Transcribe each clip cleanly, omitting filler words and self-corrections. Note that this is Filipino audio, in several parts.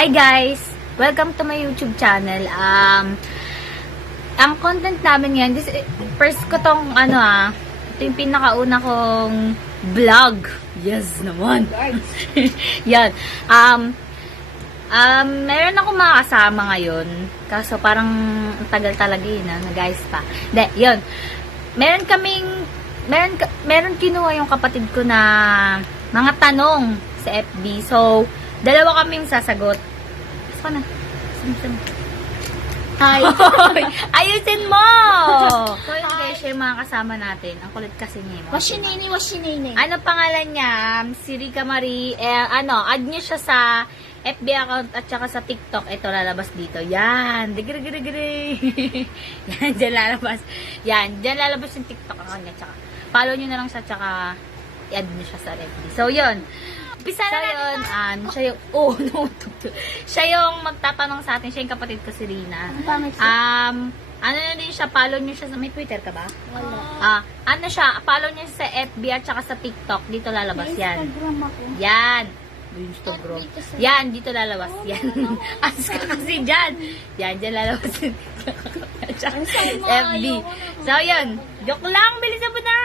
Hi guys! Welcome to my YouTube channel. Ang content namin ngayon, first ko tong ito yung pinakauna kong vlog. Yes naman. Yan. Meron akong mga kasama ngayon. Kaso parang ang tagal talaga yun, nag-guys pa. Hindi, yun. Meron kinuha yung kapatid ko na mga tanong sa FB. So, dalawa kaming sasagot. Saan na? Hi! Ayusin mo! So, yun guys, siya yung mga kasama natin. Ang kulit kasi niya. What's your name? Ano pangalan niya? Si Rica Marie. Add niyo siya sa FB account at saka sa TikTok. Ito, lalabas dito. Yan. Digiri-giri-giri. Yan, dyan lalabas. Yan, dyan lalabas yung TikTok account niya. Tsaka, follow niyo na lang siya, tsaka i-add niyo siya sa FB. So, yun. Umpisa na natin. Siya yung, siya yung magtatanong sa atin. Siya yung kapatid ko si Rina. Ano na din siya, follow niyo siya sa, may Twitter ka ba? Wala. Follow niyo sa FB at saka sa TikTok. Dito lalabas yan. Instagram ako. Yan. Instagram. Yan, dito lalabas. Yan. Asus ka kasi dyan. Yan, dyan lalabas. FB. So, yun. Joke lang, bilisan mo na.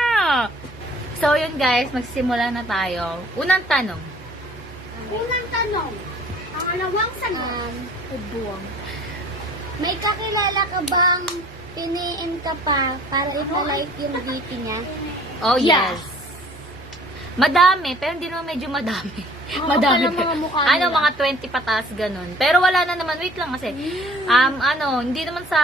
So, yun guys, magsimula na tayo. Unang tanong. Ang alawang sagot. Buwang. May kakilala ka bang piniin ka pa para ipalike yung DP niya? Oh, yes. Madami, pero hindi naman medyo madami. Madami. Mga mukha nila. Mga 20 pataas, ganun. Pero wala na naman, wait lang kasi. Hindi naman sa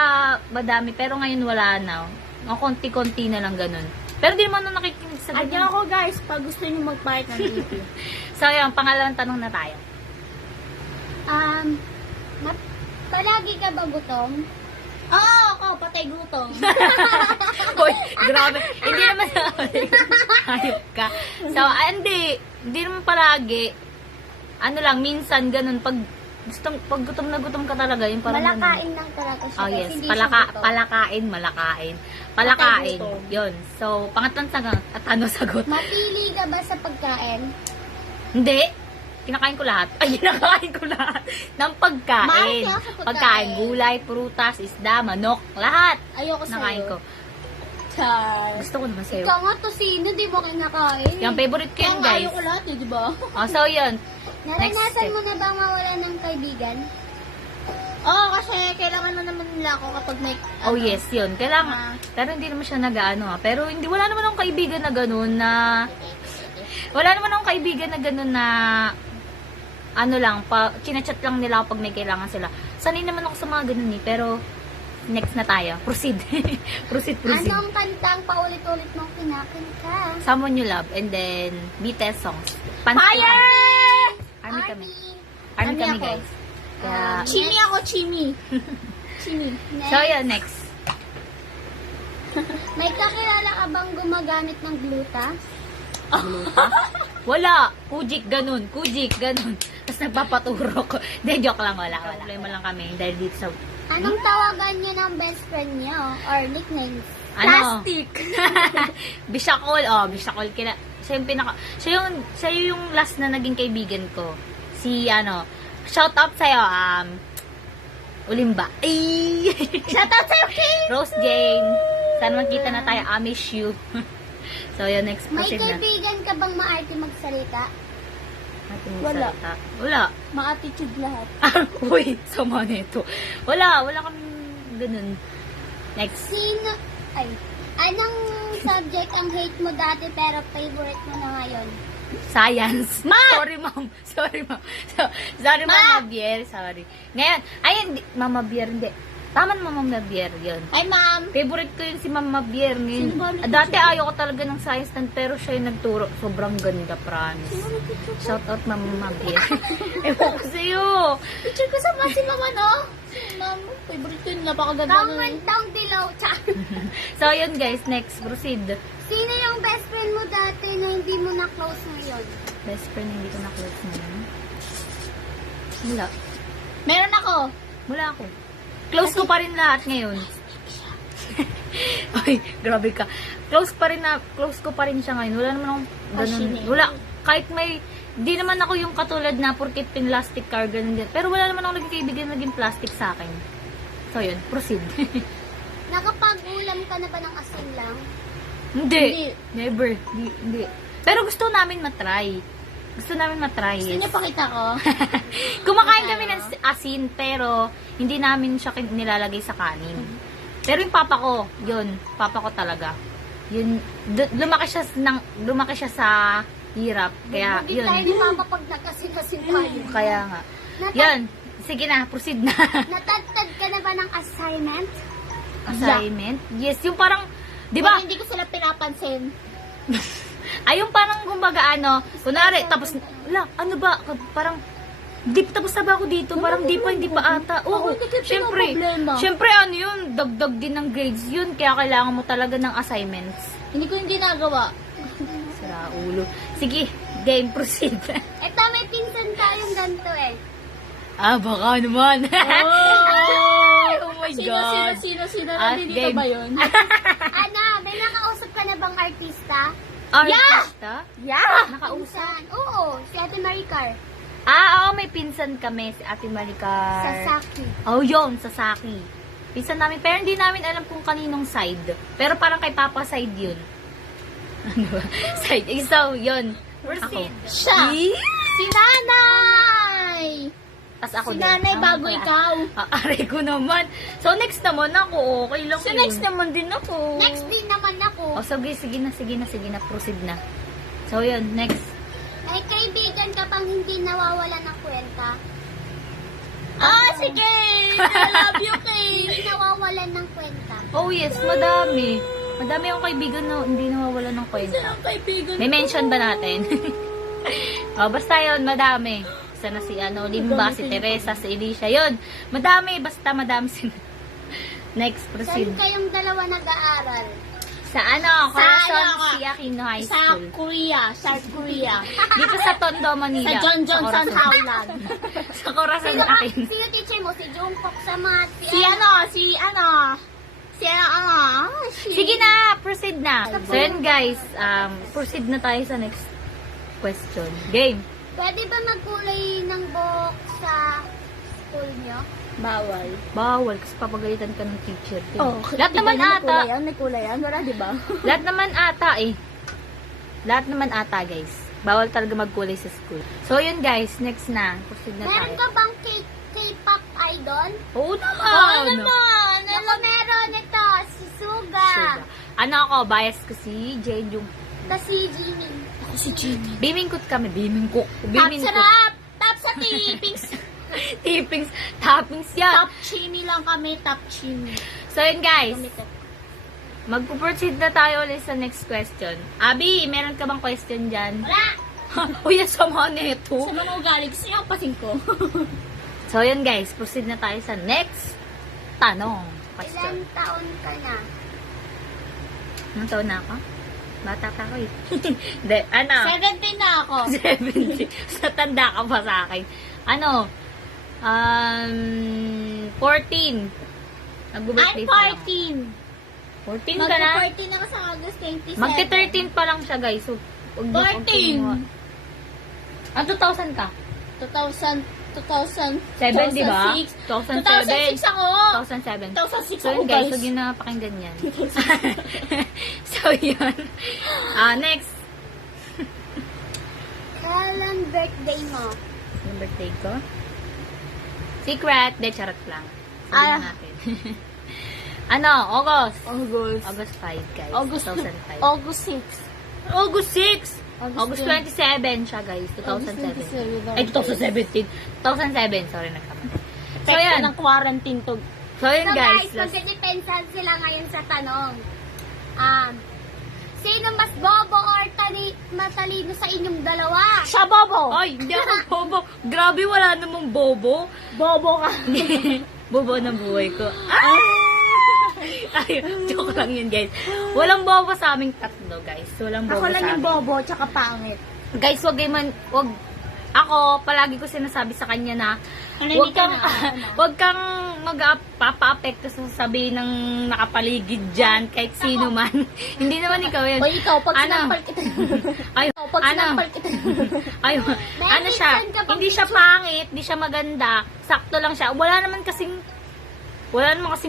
madami, pero ngayon wala na. Konti-konti na lang ganun. Pero hindi naman na nakikinig sa Add niyo ako guys, pag gusto niyo mag-bike ng DP. So, yun, pangalawang tanong na tayo. Palagi ka ba gutom? Oo, ako, patay gutom. Hoy, grabe. Hindi naman hayop ka. So, hindi naman palagi. Minsan ganun, pag gutom na gutom ka talaga, yung parang Malakain lang talaga siya. oh, yes. Hindi siya gutom. Palakain. Patay gutom. Yun. So, pangatlang sagot. Mapili ka ba sa pagkain? Hindi. Kinakain ko lahat. Kinakain ko lahat. Ng pagkain. Mahal ka sa pagkain. Pagkain, gulay, prutas, isda, manok, lahat. Ayoko sa'yo. Nakain ko. Char. Gusto ko naman sa'yo. Ikaw nga tosino, di mo kinakain. Yung favorite ko yun, Kaya guys. ayoko lahat eh, di ba? Oh, so, yun. Naranasan step. mo na ba mawala ng kaibigan? Oo, kasi kailangan mo naman nila ako kapag may... Oh, yes, yun. Kailangan. Pero hindi naman siya nag-ano. Pero wala naman akong kaibigan na gano'n na... Wala naman akong kaibigan na gano'n na... Chinachat lang nila pag may kailangan sila. Sanay naman ako sa mga gano'n eh. Pero, next na tayo. Proceed. proceed. Anong kantang paulit-ulit mong kinakanta? Someone You Love. And then, BTS songs. Fire! Army kami. Army Army kami, ako. guys. Kaya, Chimi ako, Chimi. Chimi. so, yun, next. May kakilala ka bang gumagamit ng gluta? Wala. Kujik, ganun. Tapos nagpapaturo ko. De, joke lang, wala. Problema lang kami dahil dito sa... Anong tawagan niyo ng best friend niyo? Or nicknames? Plastic! Bishakol. Bishakol. Siya yung last na naging kaibigan ko. Shout out sa'yo, Ulimba. Shout out sa'yo, King! Rose Jane. Sana magkita na tayo. I miss you. So, yun, next May proceed na. kaibigan ka bang maarte magsalita? Ating Wala. salita. Wala. Ma-attitude lahat. Uy, sama nito. Wala kami ganun. Next. Anong subject ang hate mo dati pero favorite mo na ngayon? Science. Sorry, ma'am. Sorry, Mama Bier. Sorry. Ngayon, Mama Bier, hindi. Tama na Mama Bier yun. Hi, ma'am! Favorite ko yun si Mama Bier. Sino ba nagtuturo? Dati ayaw ko talaga ng science stand, pero siya yung nagturo. Sobrang ganda, promise. Shout out Mama Bier. Ewan ko sa'yo. Picture ko sa si mama, no? Ma'am, favorite ko yun. Napakaganda. Comment down below. So, yun guys. Next, proceed. Sino yung best friend mo dati na hindi mo na close ngayon? Best friend, hindi ko na-close ngayon. Wala. Meron ako. Wala ako. Close ko pa rin lahat ngayon. Ay, grabe ka. Close ko pa rin siya ngayon. Wala naman akong ganun. kahit may, di naman ako yung katulad na porkit plastic car, ganun din. Pero wala naman ako naging kaibigan na naging plastic sa akin. So yun, proceed. Nakapag-ulam ka na ba ng asin lang? Hindi. Never. Hindi. Pero gusto namin matry. Gusto namin matry. Gusto niyo pakita ko? Kumakain kami ng asin, pero hindi namin siya nilalagay sa kanin. Pero yung papa ko, yun, papa ko talaga. Yun, lumaki siya sa hirap. Kaya, Hindi yun. tayo ni Mama pag nag-asin-asin tayo. Kaya nga. Yan. Sige na, proceed na. Natagtad ka na ba ng assignment? Assignment? Yes, yung parang, di ba? Hindi ko sila pinapansin. Ay, yung parang kumbaga kunwari, tapos, wala, ano ba, parang, tapos na ba ako dito? Parang hindi pa ata. Oo, hindi ka syempre, pinaproblema. syempre yun, dagdag din ng grades yun, kaya kailangan mo talaga ng assignments. Hindi ko yung ginagawa. Sira ulo. Sige, game, proceed. Eto, may pinsan tayong ganito eh. Baka naman. Oh my God. Sino? Nandito game. ba yun? Ana, may nakausap ka na bang artista? Artista? Yeah! Nakausap? Pinsan. Oo, si Ate Maricar. Oo, may pinsan kami, si Ate Maricar. Sasaki. Oh, yun, Sasaki. Pinsan namin, pero hindi namin alam kung kaninong side. Pero parang kay Papa side yun. Ano ba? Side. So, yun. Proceed. Siya. Si Nanay! Tapos ako Si din. Nanay bago kaya- ikaw. Aray ko naman. So, next naman ako. Okay lang So, yun. next naman din ako. Next din naman ako. Oh, sige na. Proceed na. So, yun. Next. May kaibigan ka pang hindi nawawala ng kwenta. Sige! I love you, Kay! Hindi nawawalan ng kwenta. Oh, yes. Madami. Madami akong kaibigan na hindi nawawala ng kwenta. Kaibigan May mention ba natin? Basta yun, madami. Isa na si Limba, si Teresa, si Alicia. Yun, madami. Basta madami sila. Next, proceed. Saan kayong dalawa nag-aaral? Sa Corazon Aquino High Sa School. Korea, South Korea. Dito sa Tondo, Manila. Sa John Johnson Corazon. Howland. Sa Corazon Sino Aquino. sino teacher mo? Si Jungkook sa math. Sige na, proceed na. So yun guys, proceed na tayo sa next question. Game. Pwede ba magkulay ng buhok sa school nyo? Bawal. Bawal, kasi papagalitan ka ng teacher. Oh, Lahat naman ata. May kulay yan. Wala, di ba? Lahat naman ata eh. Lahat naman ata guys. Bawal talaga magkulay sa school. So yun guys, next na. Proceed na Meron tayo. ka bang K-pop idol? Oo naman. Ako meron ito. Si Suga. Suga. Ano ako, bias ko si Jane yung... Tapos si Jimin. Ako si Jimin. Bimingkot kami. Bimingkok. Top sarap! Top sa tippings! Tippings. Toppings yan. Top chini lang kami. Top chini. So yun guys. Magpo-proceed na tayo ulit sa next question. Abi, meron ka bang question dyan? Wala! Uy, sama nito. Sa mga ugali, gusto niyo pasin ko. So yun guys, proceed na tayo sa next tanong. Ilan Question. taon ka na? Anong taon na ako? Bata pa ako eh. Hindi, 17 na ako. 70. Sa tanda ka pa sa akin. 14. Nag-birthday I'm pa lang. 14. 14 ka na? Mag-14 ako sa August 27. Magte-13 pa lang siya guys. So, 14. Ang 2000 ka? 7, di ba? 2006 ako. 2007. 2006 So yun ako, guys, guys. huwag yun na pakinggan yan. So yun. Next. Kailan birthday mo? Yung birthday ko? Secret. De, charot lang. Sabihin natin. August. August 5 guys. August 2005. August 6. August 6. August 27 siya guys. 2007. Ay, 2017. 2007. Sorry, nagkamali. So yan. ng quarantine to. So yun So guys. guys, magdidepensan sila ngayon sa tanong. Sino mas bobo or matalino sa inyong dalawa? Siya bobo. Ay, hindi ako bobo. Grabe, wala namang bobo. Bobo ka. Bobo ng buhay ko. Ay, joke lang yun, guys. Walang bobo sa aming tatlo, guys. Walang bobo Ako lang sa yung amin. bobo, tsaka pangit. Guys, wag. Ako, palagi ko sinasabi sa kanya na Huwag kang, huwag kang magpapa-apekto sa sasabihin ng nakapaligid dyan, kahit sino man. Hindi naman ikaw yan. O ikaw, pag Ano? sinampal kita. Ay, Pag ano? sinampal kita. Ay, ano siya? minsan kapag Hindi siya pangit, hindi siya maganda. Sakto lang siya. Wala naman kasing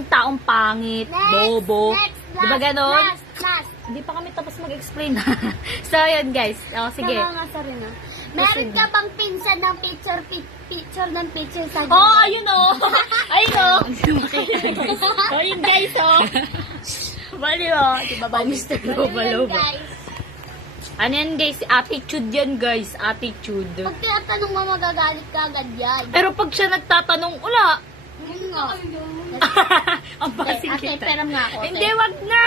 taong pangit, bobo. Di ba ganon? Last. Hindi pa kami tapos mag-explain. So, yun guys. O, sige. Nakangasa rin ah. Meron ka bang pinsan ng picture sa Oh, ayun o. Ayun o. Oh, yun guys o. Bali o. Diba ba, Mr. Loba-Loba? guys. Ano yan guys? Attitude yan guys. Attitude. Pag tinatanong mo, magagalit ka agad yan. Pero pag siya nagtatanong, ula. Yun nga. Ang basing Ate, kita. peram nga ako. Hindi, wag na!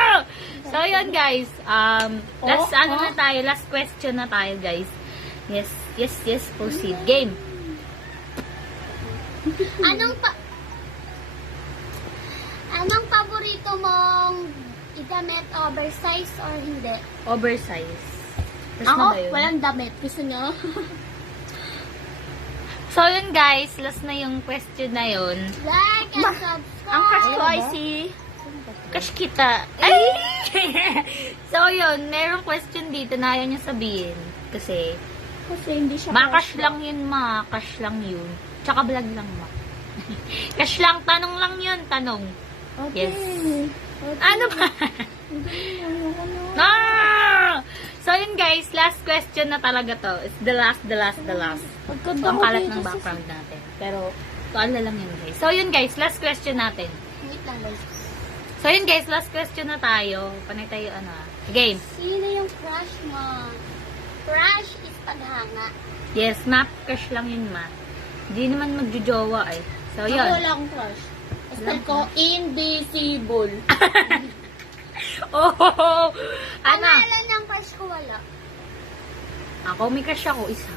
So, yun guys. Last question na tayo guys. Yes, proceed. Game. Anong paborito mong idamit, oversize or hindi? Oversize. Tapos na ba yun? walang damit. Gusto nyo? So, yun guys. Last na yung question na yun. Like and subscribe. Ang crush ko ay si... Crush kita. Ay! So, yun. Merong question dito na ayaw niya sabihin. Kasi, Kasi hindi siya ma-crush lang yun, ma-crush lang yun. Tsaka vlog lang, ma. Crush lang, tanong lang yun, tanong. Okay. Yes. Okay. Ano ba? Ah! So, yun guys, last question na talaga to. It's the last. Pagkanda Ang ko kalat dito ng sa- background natin. Pero, tuwala lang yun guys. So, yun guys, last question natin. Wait lang guys. So, yun guys, last question na tayo. Panay tayo, game. Sino yung crush mo? Crush is paghanga. Yes, map crush lang yun, ma. Hindi naman magjojowa eh. So, yun. Ako wala akong crush. Spell ko invisible. Oh! Ano? Pangalan ng crush ko wala. Ako, may crush ako, isa.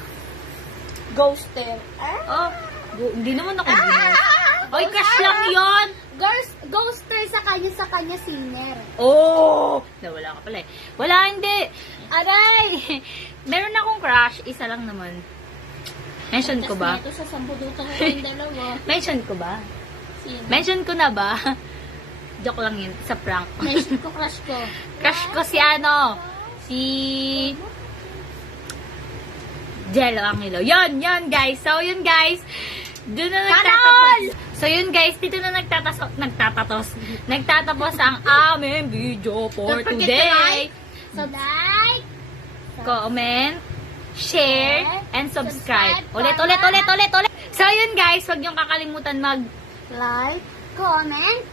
Ghoster. Oh, hindi naman ako ghost. Oy, crush lang yun! Ghoster sa kanya singer. Oh! Nawala ka pala eh. Wala, hindi. Aray! Meron akong crush, isa lang naman. Mention ko ba? Ito sa sambudutan ko yung dalawa. Mention ko ba? Sino? Mention ko na ba? Joke lang yun, sa prank. Mention ko crush ko. Crush ko si si Jello Angelo. Yun guys. So, yun guys. Doon na nagtatapos. So, yun guys. Dito na nagtatapos ang aming video for Don't forget to today. So, like, Comment, share, and subscribe. Subscribe Ulit. para- So, yun guys. Huwag niyong kakalimutan like, comment,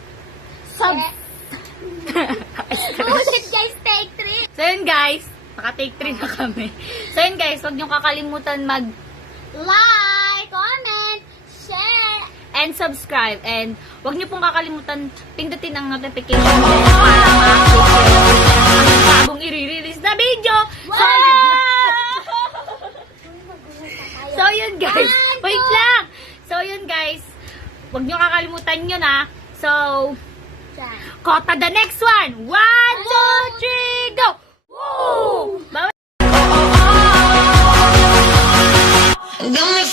ulit guys, take 3. So, yun guys. Naka-take 3 na kami. So, yun guys. Huwag niyong kakalimutan Like, comment, share, and subscribe. And huwag niyo pong kakalimutan pindutin ang notification bell para ma-update kayo ng bagong i-release na video. So, yun guys. Wait lang. So, yun guys. Huwag niyo kakalimutan yun So, kota the next one. 1, 2, 3, go! Woo! Bye! Got me